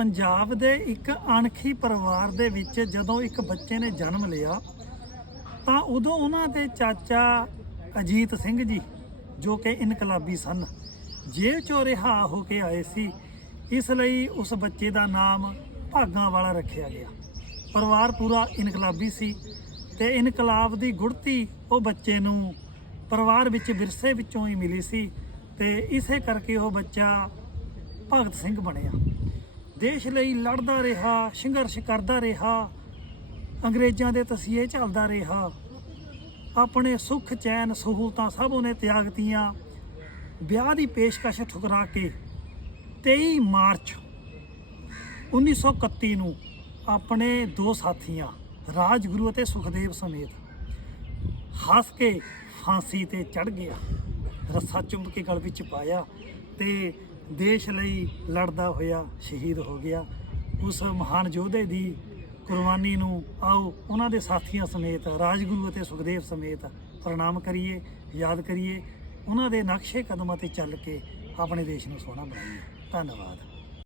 ਪੰਜਾਬ ਦੇ ਇੱਕ ਅਣਖੀ ਪਰਿਵਾਰ ਦੇ ਵਿੱਚ ਜਦੋਂ ਇੱਕ ਬੱਚੇ ਨੇ ਜਨਮ ਲਿਆ, ਤਾਂ ਉਦੋਂ ਉਹਨਾਂ ਦੇ ਚਾਚਾ ਅਜੀਤ ਸਿੰਘ ਜੀ, ਜੋ ਕਿ ਇਨਕਲਾਬੀ ਸਨ, ਜੇਲ੍ਹ ਚੋਂ ਰਿਹਾ ਹੋ ਕੇ ਆਏ ਸੀ। ਇਸ ਲਈ ਉਸ ਬੱਚੇ ਦਾ ਨਾਮ ਭਾਗਾਂ ਵਾਲਾ ਰੱਖਿਆ ਗਿਆ। ਪਰਿਵਾਰ ਪੂਰਾ ਇਨਕਲਾਬੀ ਸੀ ਤੇ ਇਨਕਲਾਬ ਦੀ ਗੁੜਤੀ ਉਹ ਬੱਚੇ ਨੂੰ ਪਰਿਵਾਰ ਵਿੱਚ ਵਿਰਸੇ ਵਿੱਚੋਂ ਹੀ ਮਿਲੀ ਸੀ ਤੇ ਇਸੇ ਕਰਕੇ ਉਹ ਬੱਚਾ ਭਗਤ ਸਿੰਘ ਬਣਿਆ। ਦੇਸ਼ ਲਈ ਲੜਦਾ ਰਿਹਾ, ਸੰਘਰਸ਼ ਕਰਦਾ ਰਿਹਾ, ਅੰਗਰੇਜ਼ਾਂ ਦੇ ਤਸੀਹੇ ਝੱਲਦਾ ਰਿਹਾ। ਆਪਣੇ ਸੁੱਖ, ਚੈਨ, ਸਹੂਲਤਾਂ ਸਭ ਉਹਨੇ ਤਿਆਗਤੀਆਂ। ਵਿਆਹ ਦੀ ਪੇਸ਼ਕਸ਼ ਠੁਕਰਾ ਕੇ 23 ਮਾਰਚ 1931 ਨੂੰ ਆਪਣੇ ਦੋ ਸਾਥੀਆਂ, ਰਾਜਗੁਰੂ ਅਤੇ ਸੁਖਦੇਵ ਸਮੇਤ ਹੱਸ ਕੇ ਫਾਂਸੀ ਤੇ ਚੜ ਗਿਆ। ਰੱਸਾ ਚੁੰਮ ਕੇ ਗਲ ਵਿੱਚ ਪਾਇਆ ਤੇ ਦੇਸ਼ ਲਈ ਲੜਦਾ ਹੋਇਆ ਸ਼ਹੀਦ ਹੋ ਗਿਆ। ਉਸ ਮਹਾਨ ਯੋਧੇ ਦੀ ਕੁਰਬਾਨੀ ਨੂੰ ਆਓ, ਉਹਨਾਂ ਦੇ ਸਾਥੀਆਂ ਸਮੇਤ, ਰਾਜਗੁਰੂ ਅਤੇ ਸੁਖਦੇਵ ਸਮੇਤ ਪ੍ਰਣਾਮ ਕਰੀਏ, ਯਾਦ ਕਰੀਏ। ਉਹਨਾਂ ਦੇ ਨਕਸ਼ੇ ਕਦਮਾਂ ਤੇ ਚੱਲ ਕੇ ਆਪਣੇ ਦੇਸ਼ ਨੂੰ ਸੋਹਣਾ ਬਣਾਈਏ। ਧੰਨਵਾਦ।